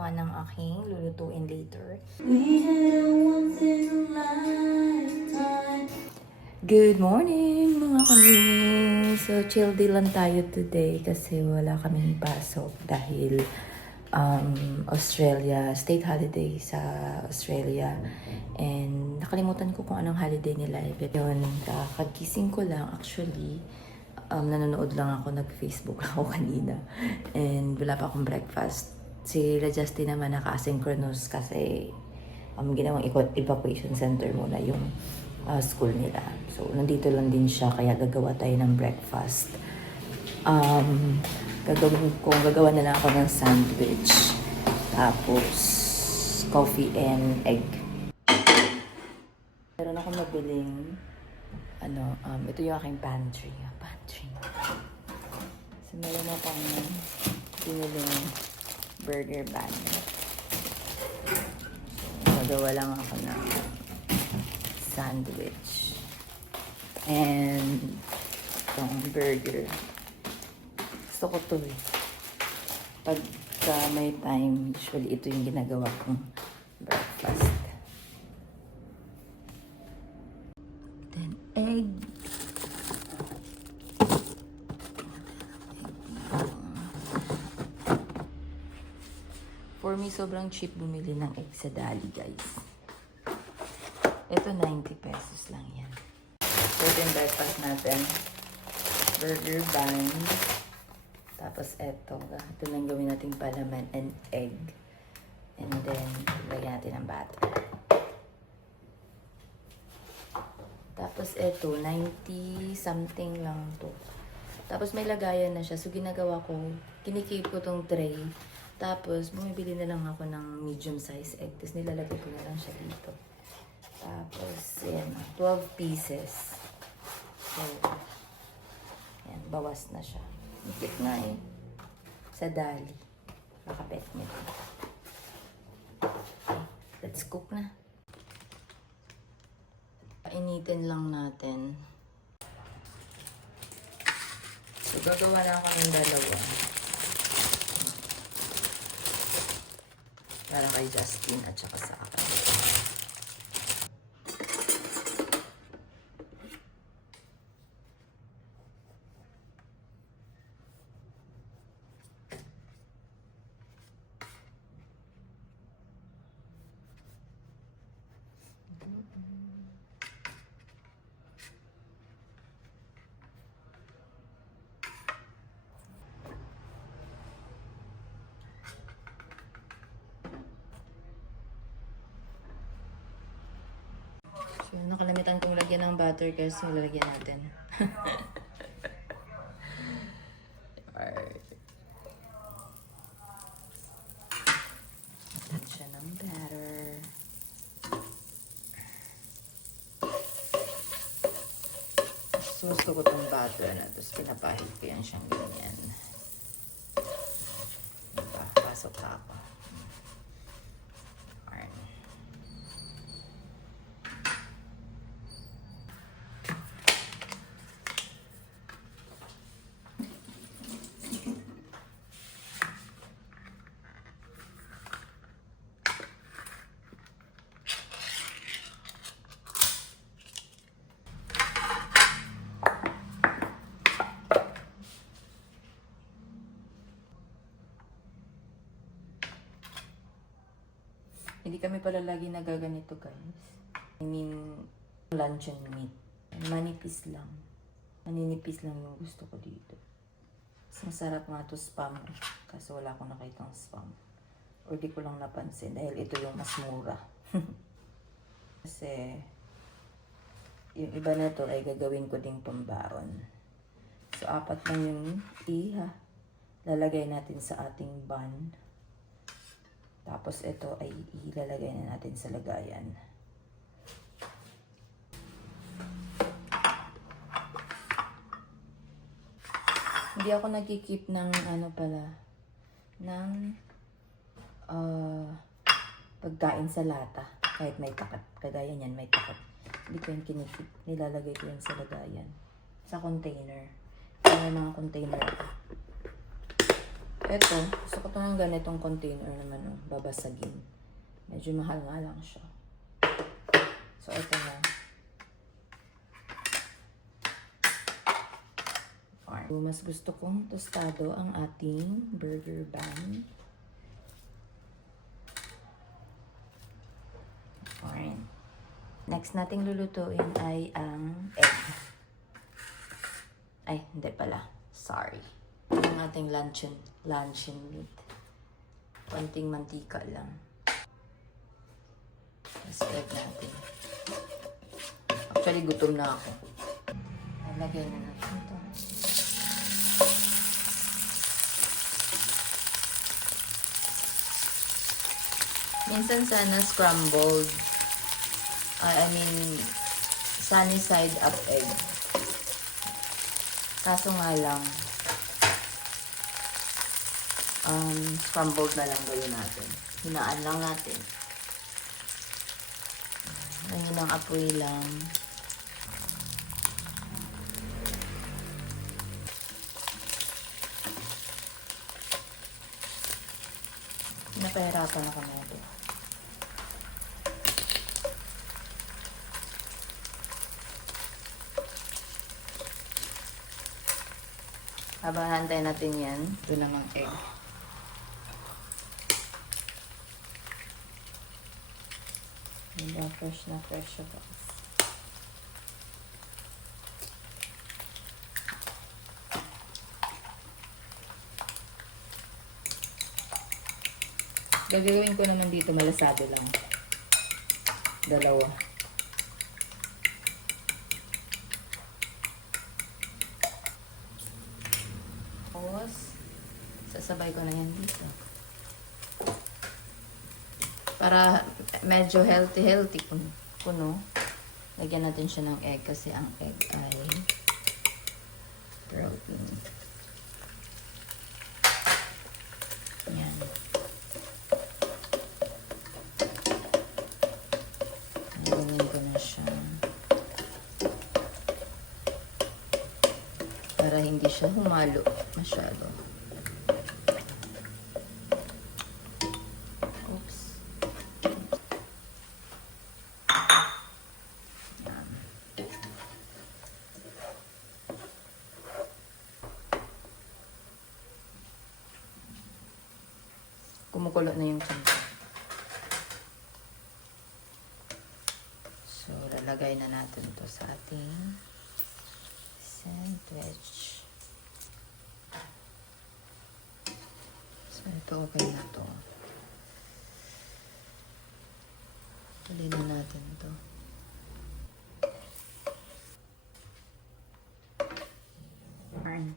naman ang aking lulutuin later. Good morning mga kami! So chill day lang tayo today kasi wala kaming pasok dahil Australia, state holiday sa Australia. And nakalimutan ko kung anong holiday nila. But yun, kakagising ko lang actually. Nanonood lang ako, nag-Facebook lang ako kanina. And wala pa akong breakfast. Si La Justin naman naka-asynchronous kasi ginawang evacuation center muna yung school nila. So, nandito lang din siya kaya gagawa tayo ng breakfast. Gagawa na lang ako ng sandwich. Tapos, coffee and egg. Meron akong mabiling ito yung aking pantry. So, meron akong piniling burger bun. So, magawa lang ako ng sandwich. And itong burger. Gusto ko to eh. Pagka may time, usually ito yung ginagawa kong breakfast. Then egg. For me, sobrang cheap bumili ng egg sa Dali, guys. Ito, 90 pesos lang yan. So, ito yung breakfast natin. Burger bun. Tapos, ito lang gawin natin palaman and egg. And then, lagyan natin ng butter. Tapos, ito, 90 something lang to. Tapos, may lagayan na siya. So, ginagawa ko, kinikip ko tong tray. Tapos, bumibili na lang ako ng medium size egg. Tapos, nilalagay ko na lang siya dito. Tapos, yan, 12 pieces. So, yan, bawas na siya. Ikit na eh. Sa Dali. Makapet nito. Okay, let's cook na. Painitin lang natin. So, gagawa na ako ng dalawa. Para kay Justin at saka sa akin. So, nakalamitan kong lagyan ng butter guys. So, lalagyan natin. Alright. Add siya ng butter. So, gusto ko itong butter na. Tapos, pinapahid ko yan siyang ganyan. Diba? Pasok na ako. Hindi kami pala lagi nagaganito guys. I mean, luncheon meat. Manipis lang. Maninipis lang yung gusto ko dito. Mas masarap nga to spam. Kasi wala akong nakitang spam. Or di ko lang napansin. Dahil ito yung mas mura. Kasi, yung iba na to ay gagawin ko ding pambaon. So, 4 lang yung lalagay natin sa ating bun. Tapos ito ay ilalagay na natin sa lagayan. Hindi ako nagkikip ng ng pagkain sa lata. Kahit may takot. Kagaya niyan, may takot. Hindi ko yung kinikip. Nilalagay ko yan sa lagayan. Sa container. Kaya mga container. Ito, gusto ko itong ganitong container naman, oh, babasagin. Medyo mahal nga lang siya. So, ito na. So, mas gusto kong tostado ang ating burger bun. Alright. Next nating lulutuin ay ang egg. Ay, hindi pala. Sorry. Ang ating luncheon meat. Konting mantika lang. Tapos egg natin. Actually, gutom na ako. Nalagyan na natin ito. Minsan sana scrambled. I mean, sunny side up egg. Kaso nga lang, scrambled na lang gawin natin. Hinaan lang natin. Ngayon ang apoy lang. Napahirapan ako nito. Habang hantay natin yan, ito namang egg. Diba, fresh na fresh siya guys. Gagawin ko naman dito malasado lang. Dalawa. Tapos, sasabay ko na yan dito. Para medyo healthy kuno. Lagyan natin siya ng egg kasi ang egg ay protein. Yan. Ganyan ko na siya. Para hindi siya humalo masyado. Oops. Yan. Kumukulo na yung tiyan. So, lalagay na natin to sa ating sandwich. So, ito okay na to. Tuloy na natin to. Arn.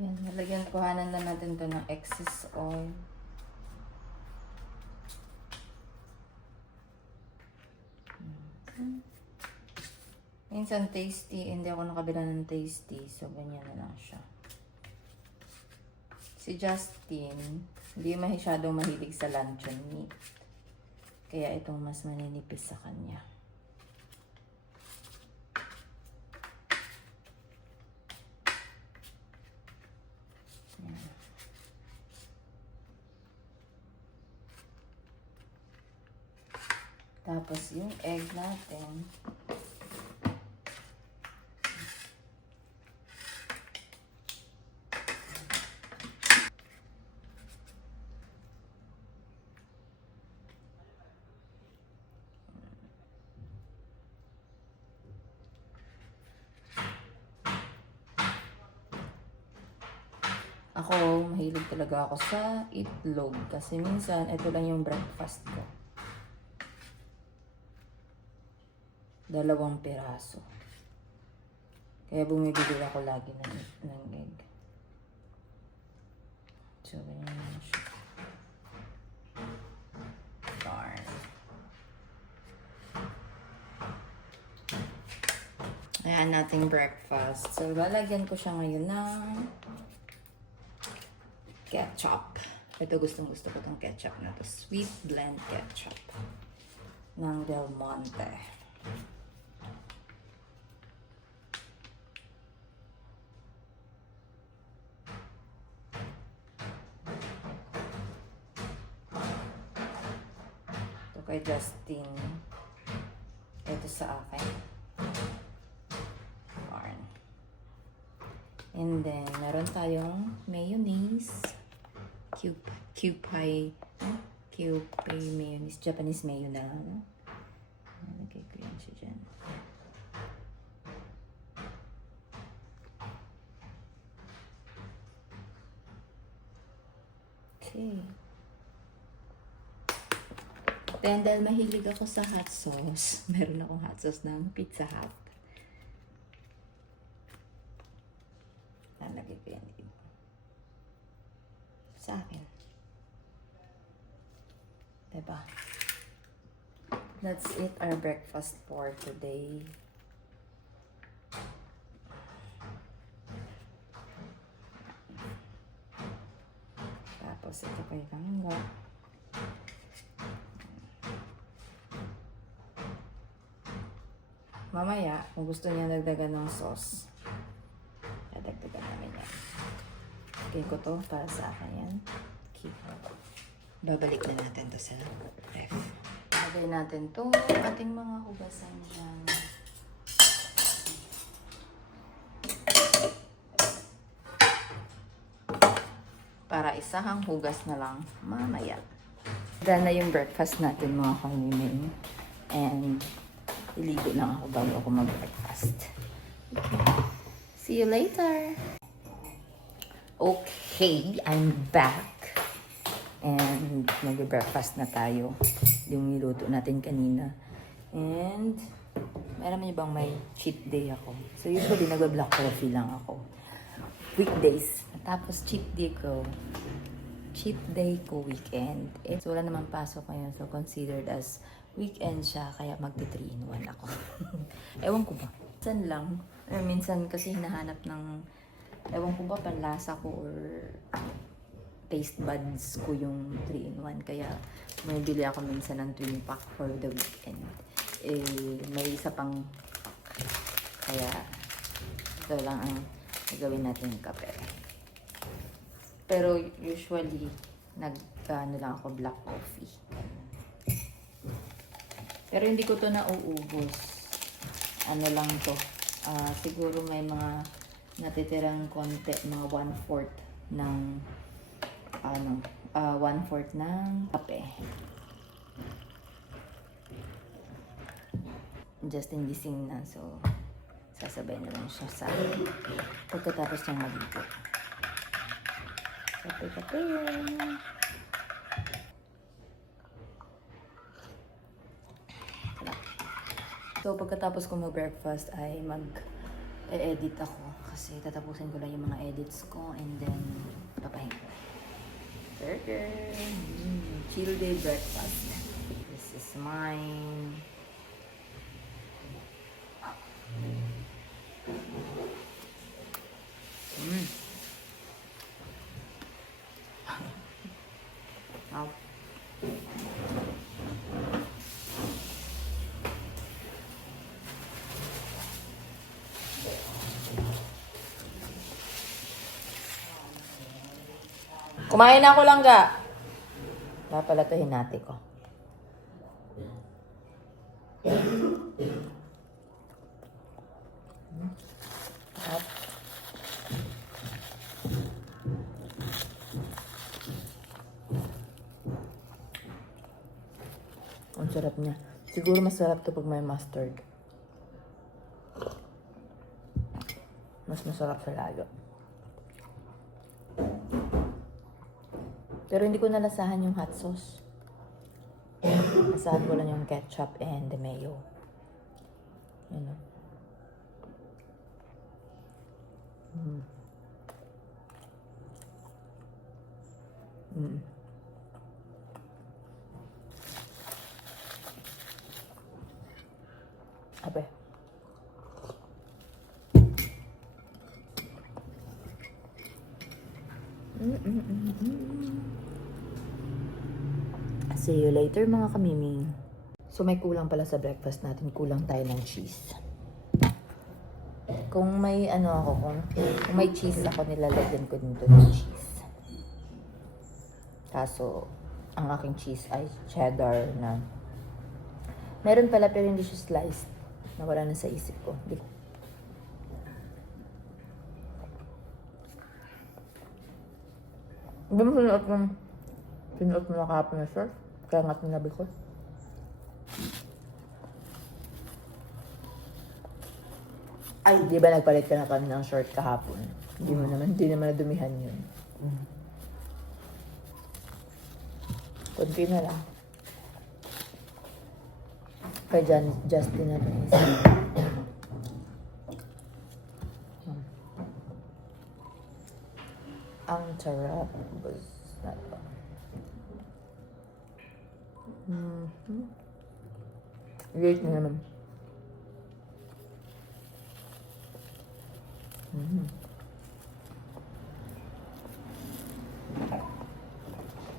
Yan, nalagyan, kuhanan na natin to ng excess oil. Minsan tasty, hindi ako nakabila ng tasty. So, ganyan na lang siya. Si Justin, hindi masyadong mahilig sa luncheon meat. Kaya itong mas maninipis sa kanya. Yan. Tapos yung egg natin. Ako, mahilig talaga ako sa itlog. Kasi minsan, ito lang yung breakfast ko. 2 piraso. Kaya bumibili ako lagi ng egg. So, ganyan na siya. Darn. Ayan nating breakfast. So, lalagyan ko siya ngayon ng ketchup. Ito gustong-gusto ko itong ketchup na to. Sweet blend ketchup ng Del Monte. Ito kay Justin. Ito sa akin. Yarn. And then, meron tayong mayonnaise. Kewpie mayonnaise. Japanese mayo na lang. Lagay ko yan siya dyan. Okay. Then, dahil mahilig ako sa hot sauce, meron akong hot sauce ng Pizza Hut. Lalagay ko yan dito. Sa akin. Diba? That's it, our breakfast for today. Tapos, ito kay Kangga. Mamaya, kung gusto niya dagdagan ng sauce, dadagdagan namin yan. Okay ko to para sa akin yan. Okay. Babalik na natin to sa ref. Lagay natin to ating mga hugasan dyan. Para isahang hugas na lang mamaya. Dahil na yung breakfast natin mga kamiming. And iligo lang ako bago ako mag-breakfast. Okay. See you later! Okay, I'm back. And mag-breakfast na tayo. Yung niluto natin kanina. And meron niyo bang may cheat day ako? So usually nag-black coffee lang ako. Weekdays. Tapos cheat day ko. Cheat day ko weekend. So wala naman pasok ngayon. So considered as weekend siya, kaya magti-3-in-1 ako. Ewan ko ba? Minsan lang. Minsan kasi hinahanap ng, ewan ko ba, panlasa ko or taste buds ko yung 3-in-1. Kaya may bili ako minsan ng twin pack for the weekend. May isa pang pack. Kaya ito lang ang gagawin natin yung kape. Pero usually, ano lang ako, black coffee. Pero hindi ko to nauubos. Ano lang to. Siguro may mga natitirang konti, mga 1/4 ng 1/4 ng kape. Justin gising na, so sasabay na lang siya sa pagkatapos niyang maligo. Kape. So, pagkatapos ko mag-breakfast ay mag-edit ako kasi tatapusin ko lang yung mga edits ko and then papahinga. Burger! Chill day breakfast. This is mine. Wow. Kumain na ako lang ga. Papalatuhin natin ko. Ang sarap niya. Siguro masarap to pag may mustard. Mas masarap sa lalo. Pero hindi ko nalasahan yung hot sauce. Nasahan ko lang yung ketchup and the mayo. Yun o. Ape. See you later mga kamiming. So may kulang pala sa breakfast natin. Kulang tayo ng cheese. Kung may kung may cheese ako, nilalagyan ko dito ng cheese. Kaso ang aking cheese ay cheddar na Meron pala pero hindi siya sliced. Nawala na sa isip ko. Hindi mo sinuot mo na kahapon na short. Kaya nga tinabi ko. Ay, di ba nagpalit ka na kami ng short kahapon? Hindi naman nadumihan yun. Kunti na lang. Kay Justin na rin isa. Ang sarap. Was not bad. Late na naman.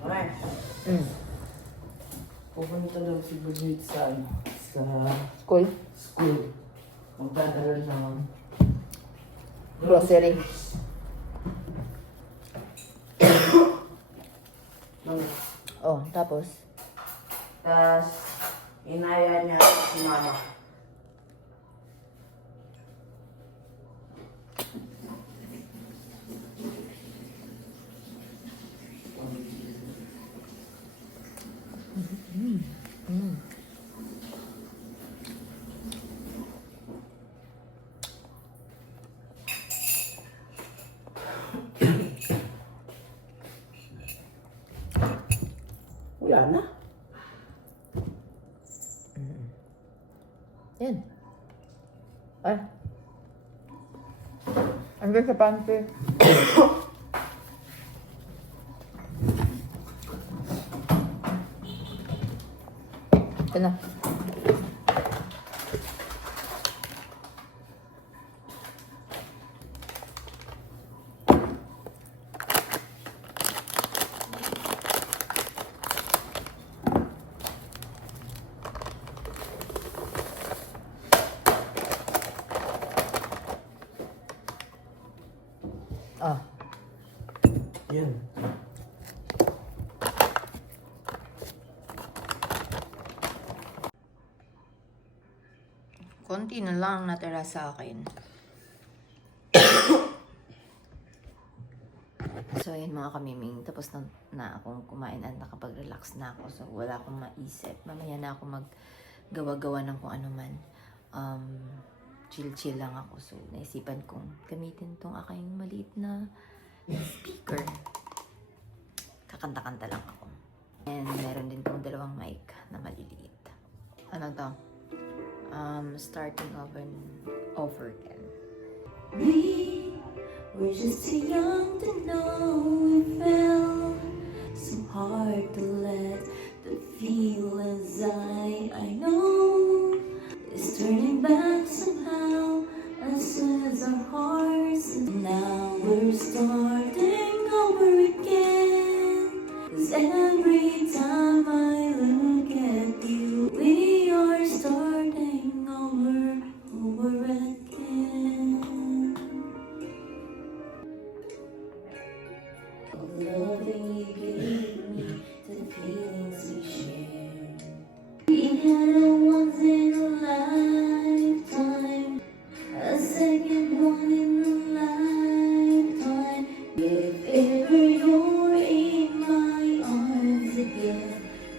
Ay, pupunta daw si Budwit sa School? school. Magdadala ng Grocery. Oh, tapos? Tapos, inaya niya si mama. Wala na. Yan. Ay. Andun sa pantry. Ito na. Ah. Yan. Konti na lang natira sa akin. So, yun mga kamiming. Tapos na akong kumain at nakapag-relax na ako. So, wala akong maisip. Mamaya na ako maggawa-gawa ng kung ano man. Chill-chill lang ako. So, naisipan kong gamitin tong aking maliit na speaker. Kakanta-kanta lang ako. And meron din tong dalawang mic na maliliit. Ano to? Starting over again. We were just too young to know it felt so hard to let the feelings I know is turning back somehow as soon as our hearts and now we're starting over again. 'Cause every time I look at you, we are starting over again. The loving you gave me, the feelings we shared. We had a once in a lifetime, a second one in a lifetime. If ever you're in my arms again,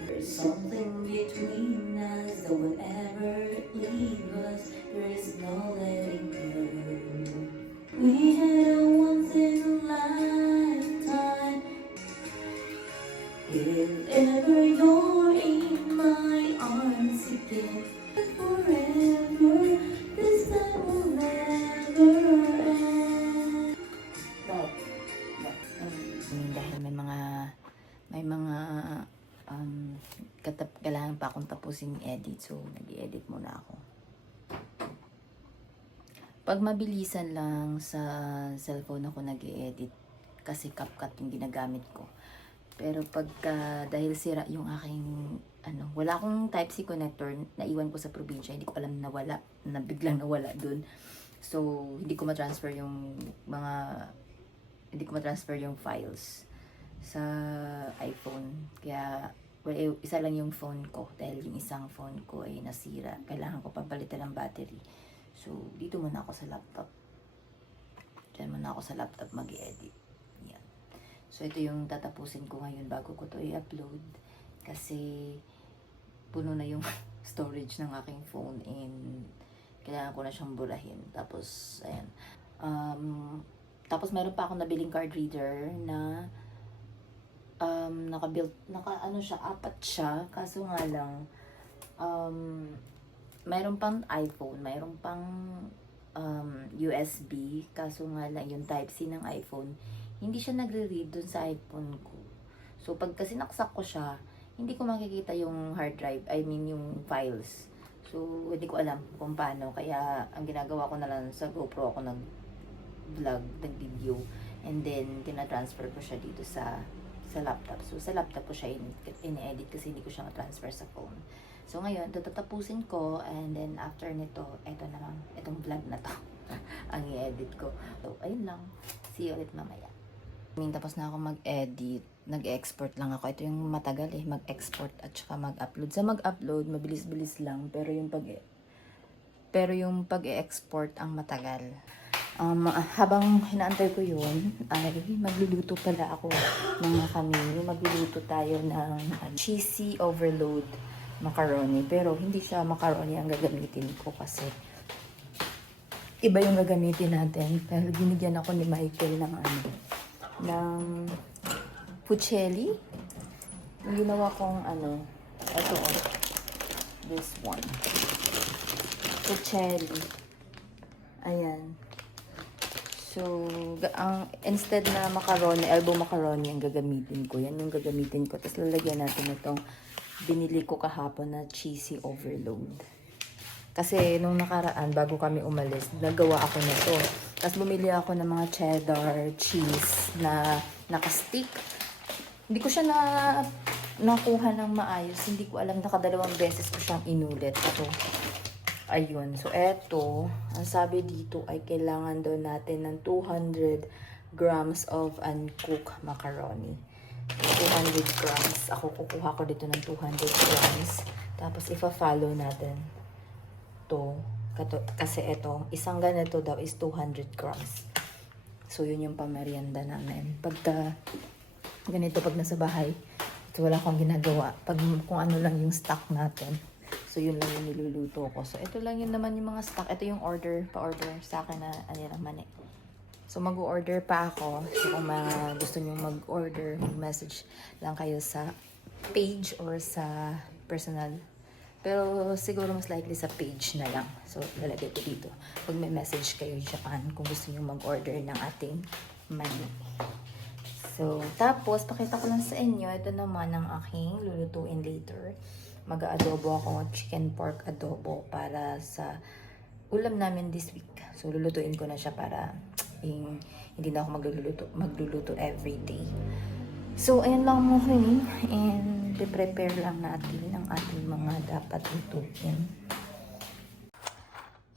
there's something between us that will ever leave us. There is no letting go. We had a once in a lifetime. If ever you're in my arms again, forever, this time will never end. Dahil may mga kailangan pa akong tapusin i-edit, so nag-i-edit muna ako. Pag mabilisan lang sa cellphone ako nag-i-edit kasi CapCut yung ginagamit ko. Pero pagka dahil sira yung aking wala akong Type-C connector, naiwan ko sa probinsya, hindi ko alam na biglang nawala dun. So hindi ko ma-transfer yung files sa iPhone. Kaya well, isa lang yung phone ko dahil yung isang phone ko ay nasira. Kailangan ko papalitan ng battery. So, dito muna ako sa laptop. Diyan muna ako sa laptop mag-edit. Yan. So, ito yung tatapusin ko ngayon bago ko to i-upload. Kasi, puno na yung storage ng aking phone and kailangan ko na siyang burahin. Tapos, ayan. Tapos, meron pa akong nabiling card reader na ano siya, 4 siya. Kaso nga lang, mayroon pang iPhone, mayroon pang USB. Kaso nga lang, yung Type-C ng iPhone, hindi siya nagre-read dun sa iPhone ko. So, pag kasi naksak ko siya, hindi ko makikita yung hard drive, I mean yung files. So, hindi ko alam kung paano. Kaya, ang ginagawa ko na lang sa GoPro ako nag-vlog, nag-video. And then, tina-transfer ko siya dito sa laptop. So, sa laptop ko siya in-edit kasi hindi ko siya ma-transfer sa phone. So, ngayon, tatapusin ko. And then, after nito, eto naman, etong vlog na to. Ang i-edit ko. So, ayun lang. See you ulit mamaya. Tapos na ako mag-edit. Nag-export lang ako. Ito yung matagal mag-export at saka mag-upload. Sa mag-upload, mabilis-bilis lang. Pero yung pag-export ang matagal. Habang hinaantay ko yun, ay magluluto pala ako mga kami. Magluluto tayo ng cheesy overload macaroni. Pero hindi siya macaroni ang gagamitin ko kasi iba yung gagamitin natin. Pero binigyan ako ni Michael ng puccelli. Yung ginawa kong ito this one. Puccelli. Ayan. So, instead na macaroni, elbow macaroni ang gagamitin ko. Yan yung gagamitin ko. Tapos lalagyan natin itong binili ko kahapon na cheesy overload. Kasi nung nakaraan, bago kami umalis, nagawa ako nito. Tapos bumili ako ng mga cheddar cheese na naka-stick. Hindi ko siya nakuha ng maayos. Hindi ko alam, nakadalawang beses ko siyang inulit. Ayun. So, eto, ang sabi dito ay kailangan daw natin ng 200 grams of uncooked macaroni. 200 grams. Ako kukuha ko dito ng 200 grams. Tapos, ifa-follow natin to. Kasi eto, isang ganito daw is 200 grams. So, yun yung pamerienda namin. Ganito, pag nasa bahay, ito wala akong ginagawa. Kung ano lang yung stock natin. So, yun lang yung niluluto ko. So, ito lang yun naman yung mga stock. Ito yung pa-order sa akin na mani. So, mag-order pa ako. So, kung gusto nyo mag-order, mag-message lang kayo sa page or sa personal. Pero, siguro mas likely sa page na lang. So, lalagay ko dito. Pag may message kayo Japan, kung gusto nyo mag-order ng ating mani. So, tapos, pakita ko lang sa inyo. Ito naman ang aking lulutuin later. Mag-adobo ako, chicken pork adobo para sa ulam namin this week. So, lulutuin ko na siya para hindi na ako magluluto every day. So, ayan lang mo rin. And, prepare lang natin ang ating mga dapat lutuin.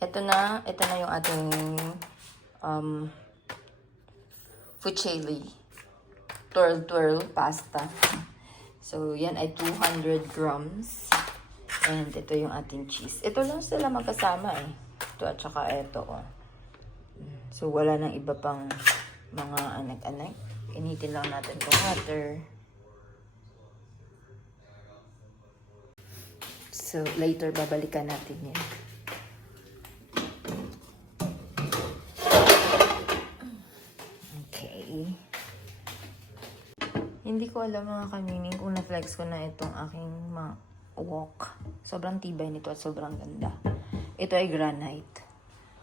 Ito na yung ating fuccelli. Twirl pasta. So, yan ay 200 grams. And ito yung ating cheese. Ito lang sila magkasama Ito at saka ito. So, wala nang iba pang mga anak-anak. Initin lang natin itong water. So, later babalikan natin yan. Okay. Hindi ko alam mga kamining kung na-flex ko na itong aking wok. Sobrang tibay nito at sobrang ganda. Ito ay granite.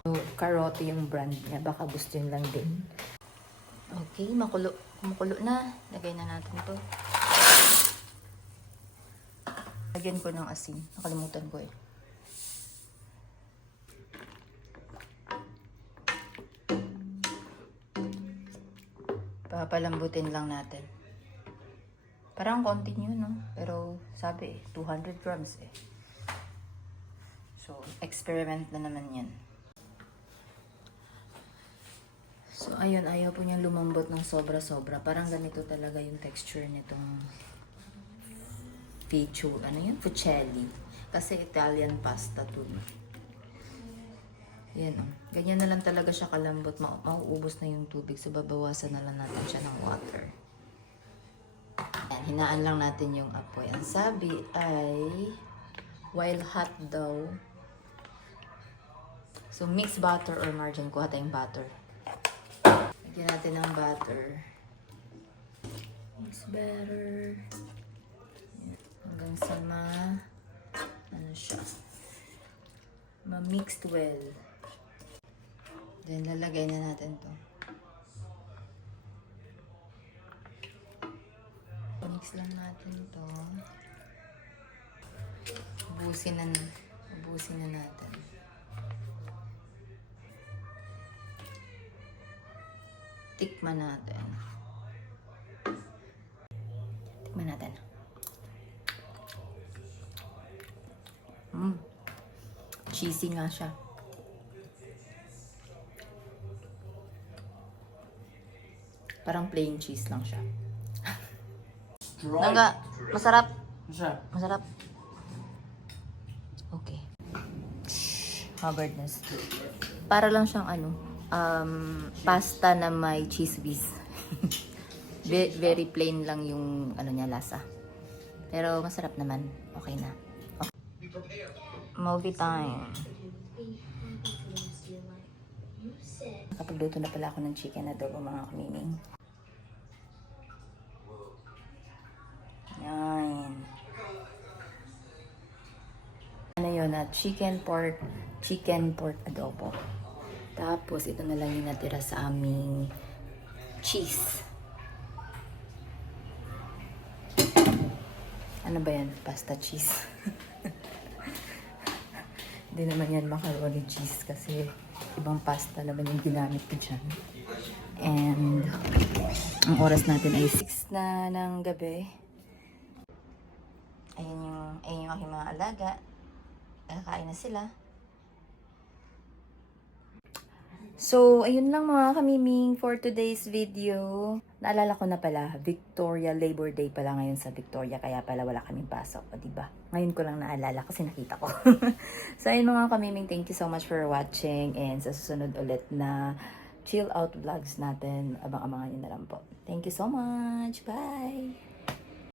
So, Karote yung brand niya. Baka gusto yun lang din. Okay, kumukulo na. Lagay na natin to. Lagyan ko ng asin. Nakalimutan ko Papalambutin lang natin. Parang konti nyo, no? Pero sabi 200 grams So, experiment na naman yan. So, ayun, ayaw po niyang lumambot ng sobra-sobra. Parang ganito talaga yung texture nitong ano yun? Fucelli. Kasi Italian pasta to. Yan o. Ganyan na lang talaga siya kalambot. Mauubos na yung tubig. So, babawasan na lang natin siya ng water. Yan, hinaan lang natin yung apoy. Ang sabi ay, while hot daw. So, mix butter or margarine. Kuha tayong butter. Lagyan natin ng butter. Mix butter. Yan. Hanggang sa ano siya, ma-mixed well. Then, lalagay na natin to. Mix lang natin to. Ubusin na natin. Tikman natin. Cheesy nga siya. Parang plain cheese lang siya. Nangga, masarap. Masarap. Okay. Haggardness. Para lang siyang pasta na may cheese whiz. Very plain lang yung niya lasa. Pero masarap naman. Okay na. Okay. Movie time. Kapagluto na pala ako ng chicken adobo, mga kamining. Yan. Ano yun na? Chicken pork adobo. Tapos, ito na lang yung natira sa aming cheese. Ano ba yan? Pasta cheese. Hindi naman yan macaroni cheese kasi ibang pasta naman yung ginamit ko dyan. And, ang oras natin ay 6 na ng gabi. Ayun yung aking mga alaga. Nakakain na sila. So, ayun lang mga kamiming for today's video. Naalala ko na pala, Labor Day pala ngayon sa Victoria, kaya pala wala kaming pasok, o diba? Ngayon ko lang naalala kasi nakita ko. So, ayun mga kamiming, thank you so much for watching, and sa susunod ulit na chill out vlogs natin, abang-abangan nyo na lang po. Thank you so much. Bye!